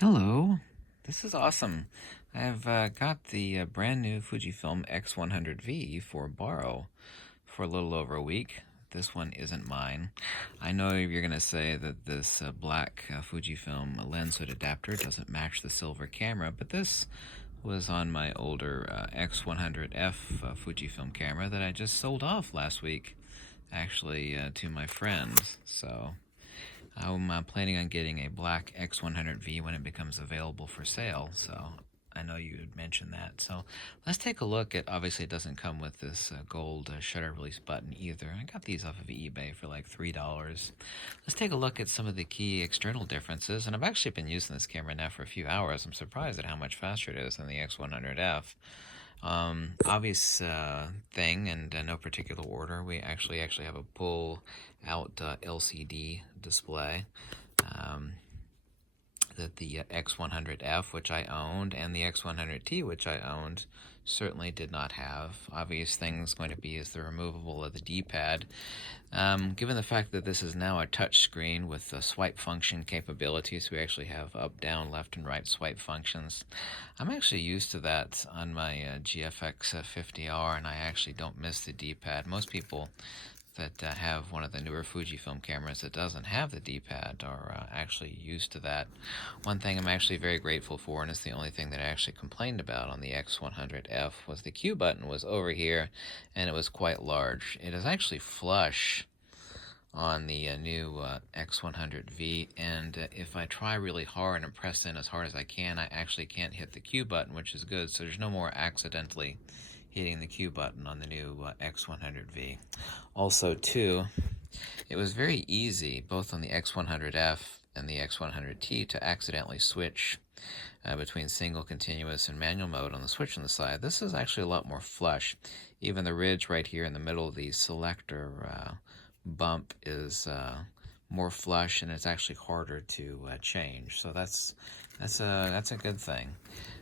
Hello, this is awesome. I've got the brand new Fujifilm X100V for borrow for a little over a week. This one isn't mine. I know you're going to say that this black Fujifilm lens hood adapter doesn't match the silver camera, but this was on my older X100F Fujifilm camera that I just sold off last week, actually, to my friends. So I'm planning on getting a black X100V when it becomes available for sale, so I know you had mentioned that. So let's take a look at, obviously it doesn't come with this gold shutter release button either. I got these off of eBay for like $3. Let's take a look at some of the key external differences, and I've actually been using this camera now for a few hours. I'm surprised at how much faster it is than the X100F. Obvious thing, and no particular order, we actually have a pull-out LCD display that the X100F, which I owned, and the X100T, which I owned, certainly did not have. Obvious things going to be is the removable of the D-pad. Given the fact that this is now a touch screen with the swipe function capabilities, we actually have up, down, left, and right swipe functions. I'm actually used to that on my GFX 50R, and I actually don't miss the D-pad. Most people that have one of the newer Fujifilm cameras that doesn't have the D-pad are actually used to that. One thing I'm actually very grateful for, and it's the only thing that I actually complained about on the X100F, was the Q button was over here, and it was quite large. It is actually flush on the new X100V, and if I try really hard and press in as hard as I can, I actually can't hit the Q button, which is good, so there's no more accidentally hitting the Q button on the new X100V. Also, too, it was very easy, both on the X100F and the X100T, to accidentally switch between single, continuous, and manual mode on the switch on the side. This is actually a lot more flush. Even the ridge right here in the middle of the selector bump is more flush, and it's actually harder to change. So that's a good thing.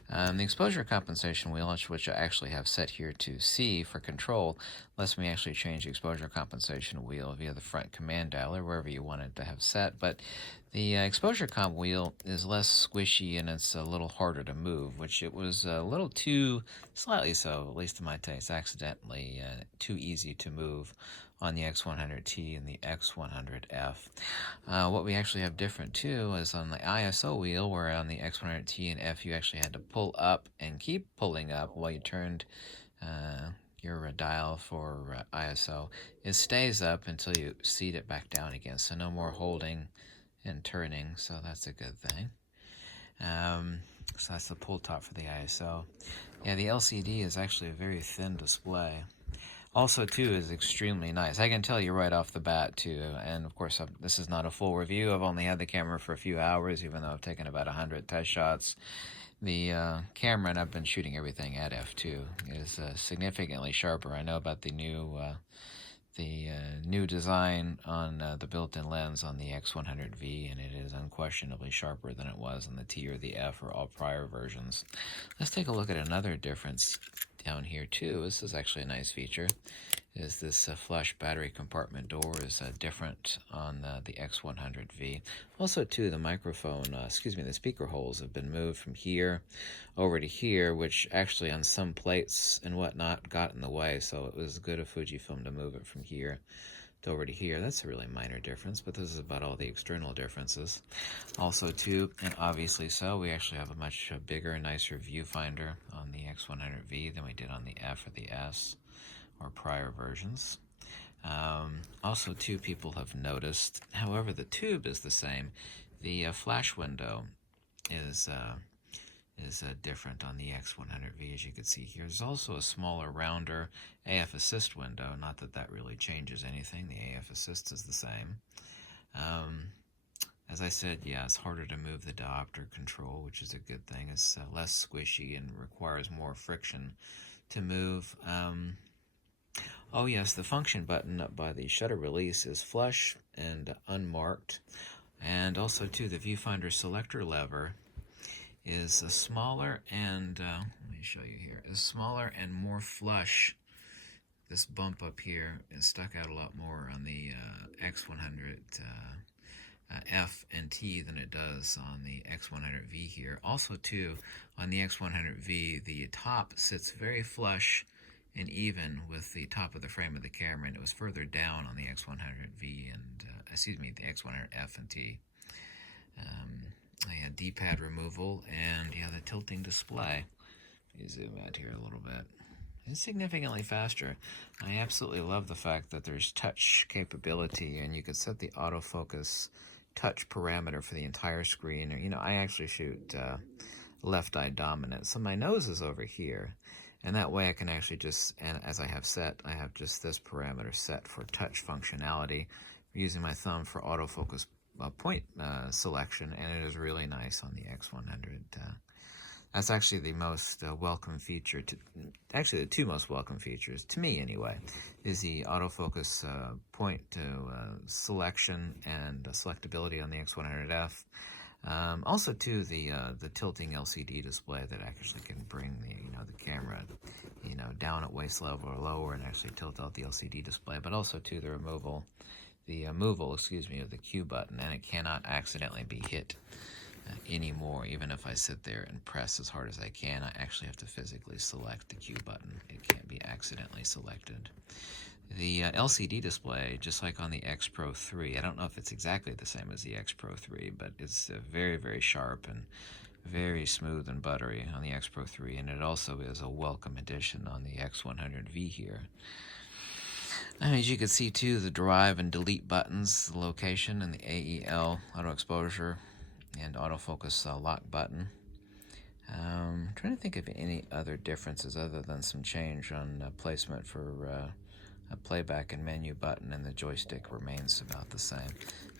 The exposure compensation wheel, which I actually have set here to C for control, lets me actually change the exposure compensation wheel via the front command dial or wherever you want it to have set. But the exposure comp wheel is less squishy, and it's a little harder to move, which it was a little too, slightly so, at least to my taste, accidentally too easy to move on the X100T and the X100F. What we actually have different too is on the ISO wheel, where on the X100T and F you actually had to pull up and keep pulling up while you turned your dial for ISO. It stays up until you seat it back down again, so no more holding and turning, so that's a good thing. So that's the pull top for the ISO. Yeah, the LCD is actually a very thin display. Also, too, is extremely nice. I can tell you right off the bat, too. And, of course, this is not a full review. I've only had the camera for a few hours, even though I've taken about 100 test shots. The camera, and I've been shooting everything at f2, is significantly sharper. I know about the new design on the built-in lens on the X100V, and it is unquestionably sharper than it was on the T or the F or all prior versions. Let's take a look at another difference down here too. This is actually a nice feature. Is this flush battery compartment door is different on the X100V. Also too, the microphone, the speaker holes have been moved from here over to here, which actually on some plates and whatnot got in the way, so it was good of Fujifilm to move it from here to over to here. That's a really minor difference, but this is about all the external differences. Also too, and obviously so, we actually have a much bigger and nicer viewfinder on the X100V than we did on the F or the S or prior versions. Also, too, people have noticed, however, the tube is the same. The flash window is different on the X100V, as you can see here. There's also a smaller, rounder AF assist window. Not that that really changes anything. The AF assist is the same. As I said, yeah, it's harder to move the diopter control, which is a good thing. It's less squishy and requires more friction to move. Oh yes, the function button up by the shutter release is flush and unmarked. And also too, the Viewfinder Selector lever is smaller and, let me show you here, is smaller and more flush. This bump up here is stuck out a lot more on the X100 F and T than it does on the X100V here. Also, too, on the X100V, the top sits very flush and even with the top of the frame of the camera, and it was further down on the X100V and, the X100F and T. I had D-pad removal and, the tilting display. Let me zoom out here a little bit. It's significantly faster. I absolutely love the fact that there's touch capability, and you can set the autofocus touch parameter for the entire screen. I actually shoot left eye dominant, so my nose is over here, and that way I can actually just, and as I have just this parameter set for touch functionality, using my thumb for autofocus point selection, and it is really nice on the X100. That's actually the most welcome feature. Actually, the two most welcome features, to me anyway, is the autofocus point to selection and selectability on the X100F. Also, too, the tilting LCD display that actually can bring the camera down at waist level or lower and actually tilt out the LCD display. But also, too, the removal of the Q button, and it cannot accidentally be hit anymore. Even if I sit there and press as hard as I can, I actually have to physically select the Q button. It can't be accidentally selected. The LCD display, just like on the X Pro 3, I don't know if it's exactly the same as the X Pro 3, but it's very, very sharp and very smooth and buttery on the X Pro 3, and it also is a welcome addition on the X100V here. As you can see, too, the drive and delete buttons, the location, and the AEL, auto exposure, and autofocus lock button. I'm trying to think of any other differences other than some change on placement for a playback and menu button, and the joystick remains about the same.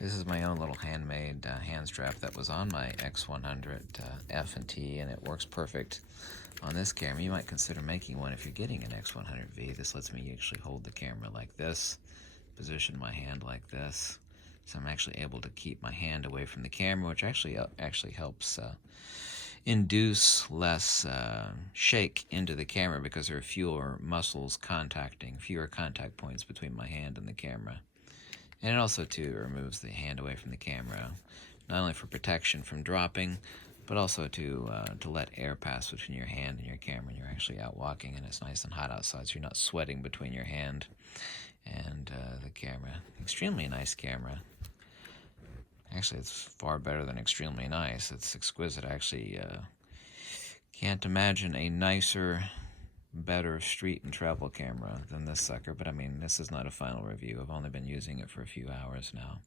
This is my own little handmade hand strap that was on my X100F and T, and it works perfect on this camera. You might consider making one if you're getting an X100V. This lets me actually hold the camera like this, position my hand like this. So I'm actually able to keep my hand away from the camera, which actually helps induce less shake into the camera because there are fewer muscles fewer contact points between my hand and the camera. And it also, too, removes the hand away from the camera, not only for protection from dropping, but also to let air pass between your hand and your camera when you're actually out walking and it's nice and hot outside, so you're not sweating between your hand and the camera. Extremely nice camera. Actually, it's far better than extremely nice. It's exquisite. I actually can't imagine a nicer, better street and travel camera than this sucker. But I mean, this is not a final review. I've only been using it for a few hours now.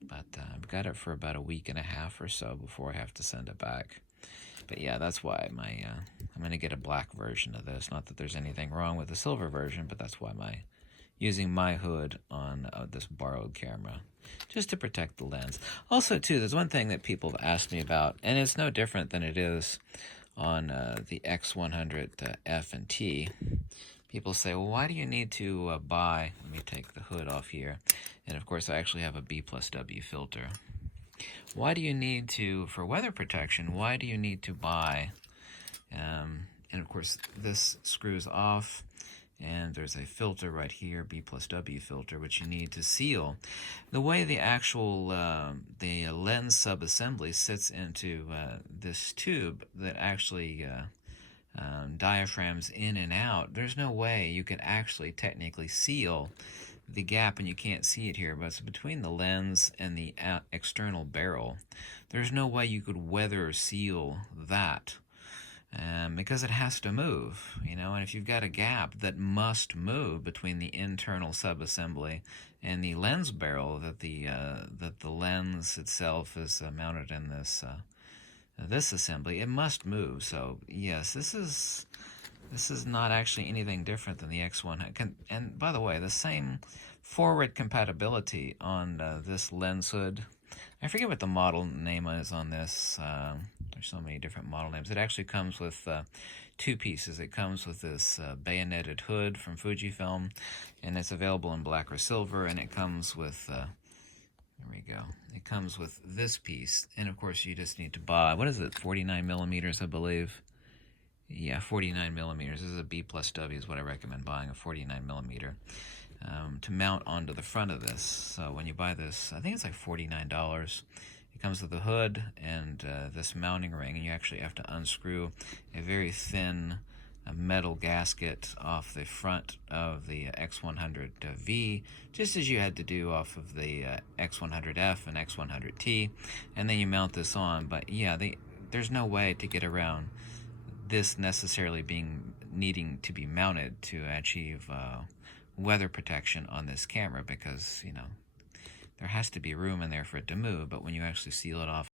But I've got it for about a week and a half or so before I have to send it back. But yeah, that's why I'm going to get a black version of this. Not that there's anything wrong with the silver version, but that's why using my hood on this borrowed camera, just to protect the lens. Also, too, there's one thing that people have asked me about, and it's no different than it is on the X100F and T. People say, well, why do you need to buy, let me take the hood off here, and of course I actually have a B+W filter. Why do you need to, for weather protection, why do you need to buy, and of course this screws off, and there's a filter right here, B+W filter, which you need to seal. The way the actual the lens subassembly sits into this tube that actually diaphragms in and out, there's no way you could actually technically seal the gap, and you can't see it here, but it's between the lens and the external barrel. There's no way you could weather seal that. Because it has to move, and if you've got a gap that must move between the internal subassembly and the lens barrel that the lens itself is mounted in this assembly, it must move. So yes, this is not actually anything different than the X100. And by the way, the same forward compatibility on this lens hood. I forget what the model name is on this. There's so many different model names. It actually comes with two pieces. It comes with this bayoneted hood from Fujifilm, and it's available in black or silver, and it comes with, there we go, it comes with this piece, and of course you just need to buy, what is it, 49 millimeters, I believe? Yeah, 49 millimeters. This is a B+W is what I recommend buying, a 49 millimeter. to mount onto the front of this. So when you buy this, I think it's like $49. It comes with a hood and this mounting ring, and you actually have to unscrew a very thin metal gasket off the front of the X100V, just as you had to do off of the X100F and X100T, and then you mount this on. But yeah, there's no way to get around this necessarily needing to be mounted to achieve weather protection on this camera, because there has to be room in there for it to move. But when you actually seal it off